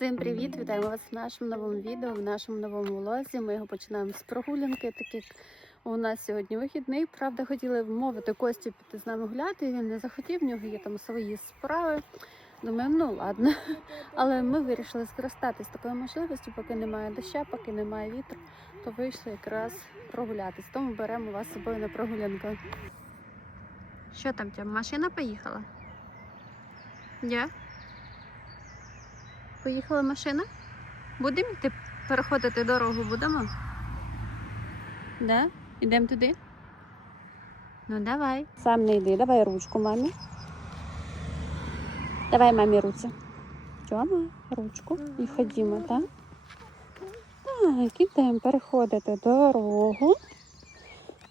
Всім привіт! Вітаємо вас в нашому новому відео, в нашому новому влозі. Ми його починаємо з прогулянки, так як у нас сьогодні вихідний. Правда, хотіли вмовити Костю піти з нами гуляти. Він не захотів, в нього є там свої справи. Думаю, ну ладно. Але ми вирішили скористатись такою можливістю, поки немає доща, поки немає вітру, то вийшли якраз прогулятись. Тому беремо вас з собою на прогулянку. Що там, тя машина поїхала? Ні? Поїхала машина? Будемо йти переходити дорогу, будемо? Да? Ідемо туди? Ну давай. Сам не йди, давай ручку мамі. Давай мамі руці. Тьома, ручку і ходімо, так? Так, ідемо переходити дорогу.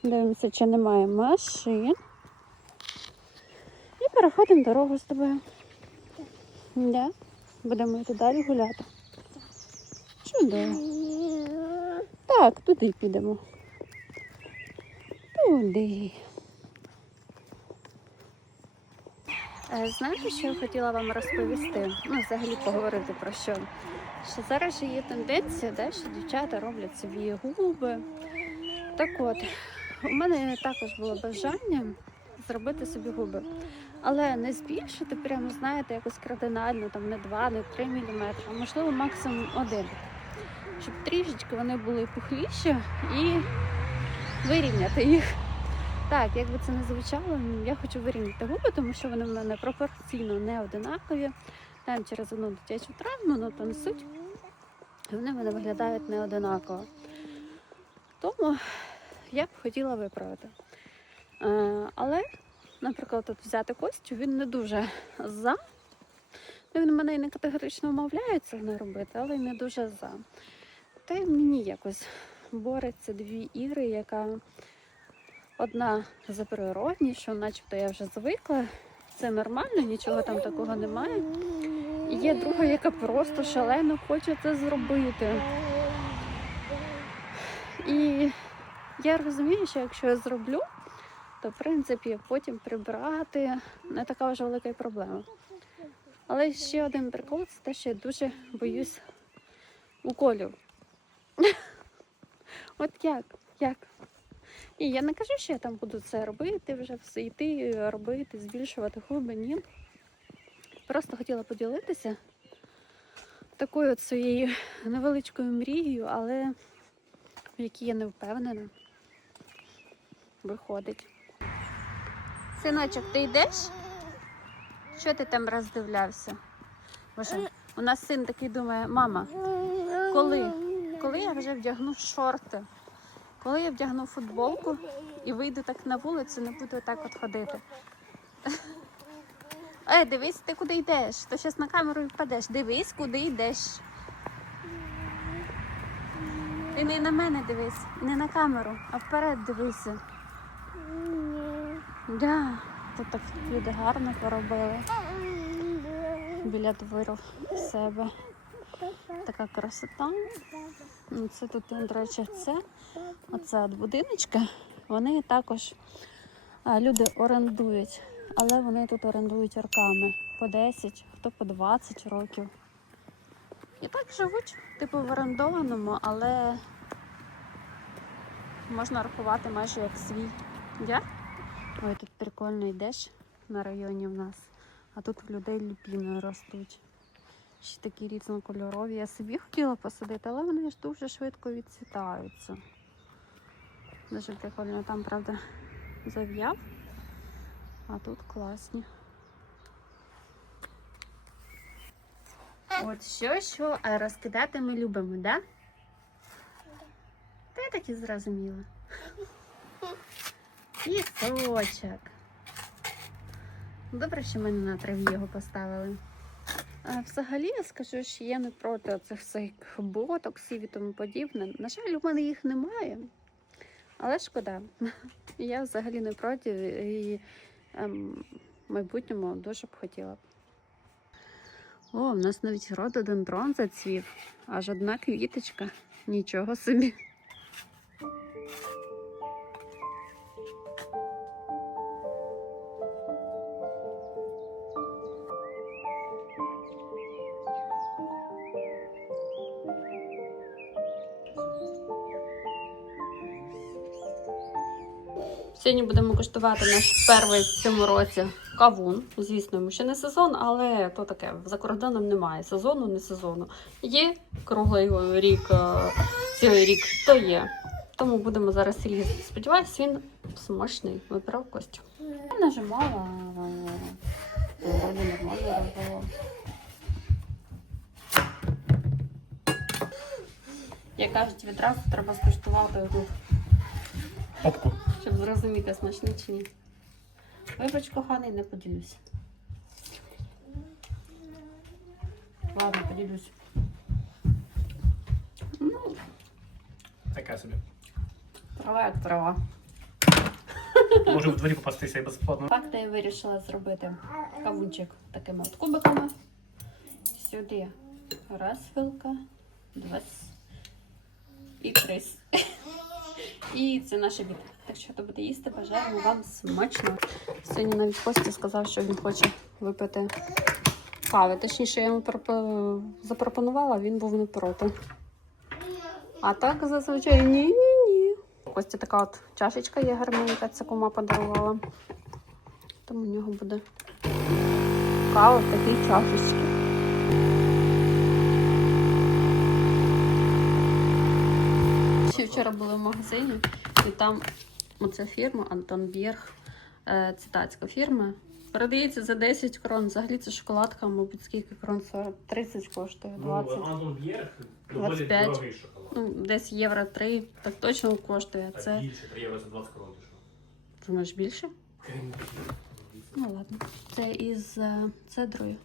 Дивимося, чи немає машин. І переходимо дорогу з тобою. Да? Будемо йти далі гуляти. Чудово. Так, туди підемо. Туди. Е, Знаєте, що я хотіла вам розповісти? Ну, взагалі поговорити про що? Що зараз є тенденція, да, що дівчата роблять собі губи. Так от, у мене також було бажання зробити собі губи. Але не збільшити, прямо знаєте, якось кардинально, там не 2, не 3 мм, а можливо максимум один. Щоб трішечки вони були пухліші і вирівняти їх. Так, як би це не звучало, я хочу вирівняти губи, тому що вони в мене пропорційно не одинакові. Там через одну дитячу травму, ну то не суть. Вони в мене виглядають не одинаково. Тому я б хотіла виправити. Е, але наприклад, тут взяти Костю, він не дуже за. Ну, Він мене і не категорично вмовляє це не робити, але й не дуже за. Та й мені якось бореться дві ігри, яка одна за природнішу, начебто я вже звикла. Це нормально, нічого там такого немає. І є друга, яка просто шалено хоче це зробити. І я розумію, що якщо я зроблю, то в принципі потім прибрати не така вже велика проблема. Але ще один прикол це те, що я дуже боюсь уколів. От як? Як? І я не кажу, що я там буду це робити, вже все йти, робити, збільшувати губи, ні. Просто хотіла поділитися такою от своєю невеличкою мрією, але в якій я не впевнена. Виходить. Синочок, ти йдеш? Що ти там роздивлявся? Боже, у нас син такий думає, мама, коли? Коли я вже вдягну шорти? Коли я вдягну футболку і вийду так на вулицю, не буду так от ходити. Ей, дивись, ти куди йдеш? То зараз на камеру впадеш. Дивись, куди йдеш. Ти не на мене дивись, не на камеру, а вперед дивися. Да, тут так люди гарно поробили біля двору себе. Така красота. Ну, Це тут, до речі, це оце от будиночка. Вони також люди орендують, але вони тут орендують роками по 10, хто по 20 років. І так живуть, типу в орендованому, але можна рахувати майже як свій. Я? Ой, тут прикольно йдеш на районі в нас, а тут в людей ліпіни ростуть. Ще такі різнокольорові. Я собі хотіла посадити, але вони ж дуже швидко відцвітаються. Дуже прикольно. Там, правда, зав'яв, а тут класні. От що, що, розкидати ми любимо, да? Я так і зрозуміла. Пісочок. Добре, що ми не на траві його поставили. А взагалі я скажу, що я не проти цих всіх ботоксів і тому подібне. На жаль, у мене їх немає. Але шкода. Я взагалі не проти і ем, в майбутньому дуже б хотіла. О, в нас навіть рододендрон зацвів. Аж одна квіточка. Нічого собі. Сьогодні будемо куштувати наш перший в цьому році кавун. Звісно, йому ще не сезон, але то таке. За кордоном немає сезону, не сезону. Є круглий рік, е, цілий рік, то є. Тому будемо зараз їсти. Сподіваюсь, він смачний. Вибирав Костю. Я нажимала, е, нормально робила. Як кажуть, відразу треба скуштувати одну Попку. Щоб зрозуміти, смачний чи ні. Вибач, коханий, не поділюся. Ладно, поділюсь. Ну, Така собі. трава як трава. Може в дворі попастися і безплатно. Так я і вирішила зробити кавунчик такими от кубиками. Сюди раз вилка, два і три. І це наш обід. Так що хто буде їсти, бажаємо вам смачно. Сьогодні навіть Костя сказав, що він хоче випити кави. Точніше, я йому запропонувала, він був не проти. А так зазвичай ні-ні-ні. Костя така от чашечка є гарненька, це кума подарувала. Тому в нього буде кава в такій чашечці. Ще вчора були в магазині, і там оця фірма Антон Бєрг, е, це датська фірма. Продається за 10 крон. Взагалі це шоколадка, мабуть, скільки крон? 40, 30 коштує, 20. Ну, Антон Б'єрг доволі 25. дорогий шоколад. Ну, десь євро 3, так точно коштує. Так Це більше, 3 євро за 20 крон. ти що? думаєш більше? Ну ладно. Це із е, цедрою,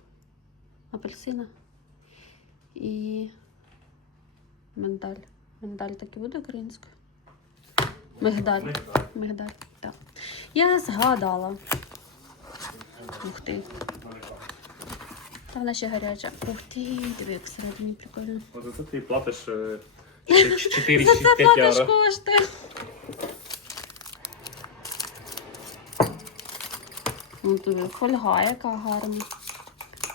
апельсина і миндаль. Миндаль так і буде українською? Мигдаль. Ми так. Мигдаль, так. Я згадала. Ух ти. Та вона ще гаряча. Ух ти, диви, як всередині прикольно. За це ти платиш е, 4-5 За це платиш кошти. Ну, диви, фольга яка гарна.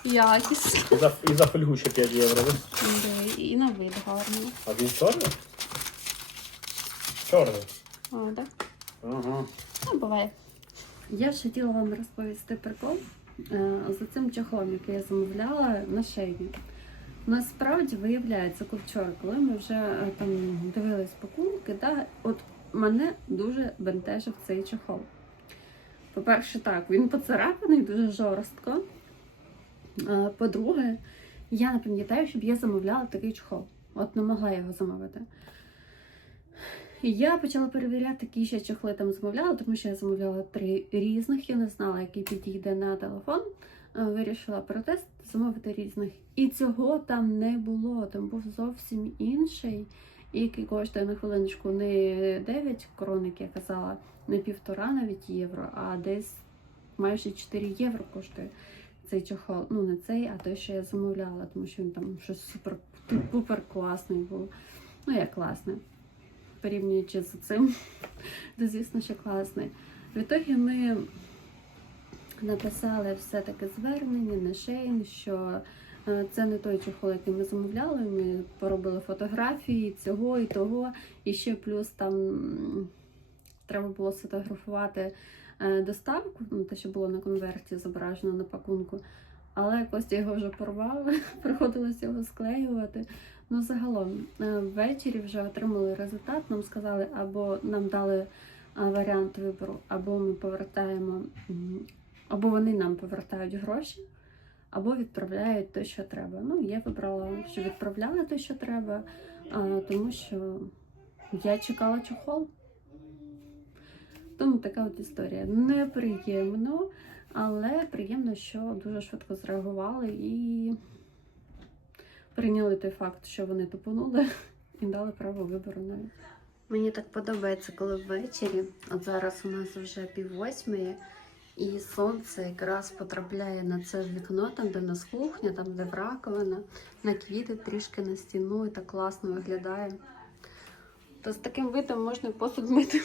Якість. І за, і за фольгу ще 5 євро. да? Диви, І на вид гарний. А він чорний? Чорний. О, так? Ага. Ну, буває. Я ж хотіла вам розповісти прикол е, за цим чохлом, який я замовляла на шейні. Насправді виявляється, вчора, коли ми вже е, там дивились пакунки, да, от мене дуже бентежив цей чохол. По-перше, так, він поцарапаний дуже жорстко. Е, По-друге, я не пам'ятаю, щоб я замовляла такий чохол. От не могла його замовити. І я почала перевіряти, які ще чохли там замовляла, тому що я замовляла три різних, я не знала, який підійде на телефон. Е, Вирішила протест замовити різних. І цього там не було. Там був зовсім інший, який коштує на хвилиночку не 9 крон, як я казала, не півтора навіть євро, а десь майже 4 євро коштує цей чохол. Ну, не цей, а той, що я замовляла, тому що він там щось супер пупер класний був. Ну, як класний порівнюючи з цим, то звісно, що класний. В ітогі ми написали все-таки звернення на Шейн, що е, це не той чохол, який ми замовляли. Ми поробили фотографії цього і того. І ще плюс там треба було сфотографувати е, доставку, ну, те, що було на конверті зображено на пакунку. Але Костя його вже порвав, приходилось його склеювати. Ну, загалом, е, ввечері вже отримали результат. Нам сказали, або нам дали е, варіант вибору, або ми повертаємо, або вони нам повертають гроші, або відправляють те, що треба. Ну, я вибрала, що відправляли те, що треба, тому що я чекала чохол. Тому така от історія. Неприємно, але приємно, що дуже швидко зреагували і прийняли той факт, що вони тупонули і дали право вибору навіть. Мені так подобається, коли ввечері, от зараз у нас вже пів восьмої, і сонце якраз потрапляє на це вікно, там, де в нас кухня, там, де раковина, на квіти трішки на стіну, і так класно виглядає. То з таким видом можна посуд мити.